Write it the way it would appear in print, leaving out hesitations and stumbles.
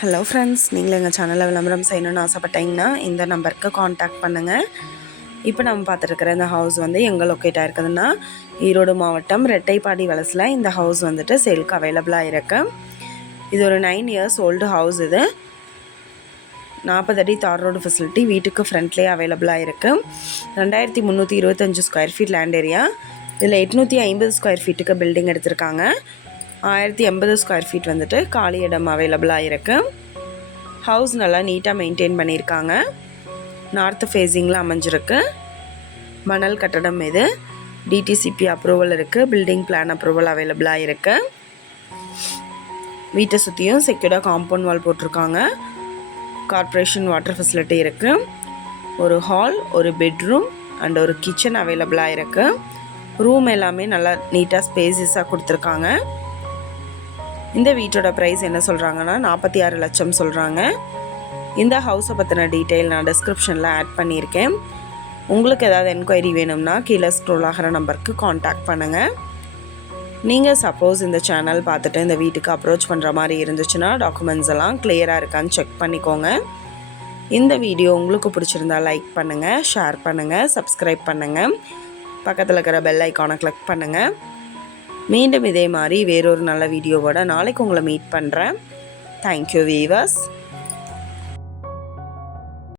Hello friends, நீங்களும் எங்கள் சேனலில் விளம்பரம் செய்யணும்னு ஆசைப்பட்டீங்கன்னா இந்த நம்பருக்கு காண்டாக்ட் பண்ணுங்கள். இப்போ நம்ம பார்த்துருக்குற இந்த ஹவுஸ் வந்து எங்கே லொக்கேட் ஆகிருக்குதுன்னா ஈரோடு மாவட்டம் ரெட்டைப்பாடி வலசில் இந்த ஹவுஸ் வந்துட்டு சேலுக்கு அவைலபிளாக இருக்குது. இது ஒரு 9 இயர்ஸ் ஓல்டு ஹவுஸ். இது 40 அடி தார் ரோடு ஃபெசிலிட்டி வீட்டுக்கு ஃப்ரண்ட்லேயே அவைலபிளாக இருக்குது. 2325 ஸ்கொயர் ஃபீட் லேண்ட் ஏரியா. இதில் 850 ஸ்கொயர் ஃபீட்டுக்கு பில்டிங் எடுத்திருக்காங்க. 1080 ஸ்கொயர் ஃபீட் வந்துட்டு காலி இடம் அவைலபிளாக இருக்குது. ஹவுஸ் நல்லா நீட்டாக மெயின்டைன் பண்ணியிருக்காங்க. நார்த்து ஃபேஸிங்கில் அமைஞ்சிருக்கு. மணல் கட்டடம் இது. டிடிசிபி அப்ரூவல் இருக்குது. பில்டிங் பிளான் அப்ரூவல் அவைலபிளாக இருக்குது. வீட்டை சுற்றியும் செக்யூர்டாக காம்பவுண்ட் வால் போட்டிருக்காங்க. கார்ப்பரேஷன் வாட்டர் ஃபெசிலிட்டி இருக்குது. ஒரு ஹால், ஒரு பெட்ரூம் அண்ட் ஒரு கிச்சன் அவைலபிளாக இருக்குது. ரூம் எல்லாமே நல்லா நீட்டாக ஸ்பேசியஸாக கொடுத்துருக்காங்க. இந்த வீட்டோட ப்ரைஸ் என்ன சொல்கிறாங்கன்னா 46 லட்சம் சொல்கிறாங்க. இந்த ஹவுஸை பற்றின டீட்டெயில் நான் டிஸ்கிரிப்ஷனில் ஆட் பண்ணியிருக்கேன். உங்களுக்கு ஏதாவது என்கொயரி வேணும்னா கீழே ஸ்க்ரோல் ஆகிற நம்பருக்கு காண்டாக்ட் பண்ணுங்கள். நீங்கள் சப்போஸ் இந்த சேனல் பார்த்துட்டு இந்த வீட்டுக்கு அப்ரோச் பண்ணுற மாதிரி இருந்துச்சுன்னா டாக்குமெண்ட்ஸ் எல்லாம் கிளியராக இருக்கான்னு செக் பண்ணிக்கோங்க. இந்த வீடியோ உங்களுக்கு பிடிச்சிருந்தா லைக் பண்ணுங்கள், ஷேர் பண்ணுங்கள், சப்ஸ்கிரைப் பண்ணுங்கள். பக்கத்தில் இருக்கிற பெல் ஐக்கானை கிளிக் பண்ணுங்கள். மீண்டும் இதே மாதிரி வேறொரு நல்ல வீடியோவோட நாளைக்கு உங்களை மீட் பண்ணுறேன். Thank you viewers.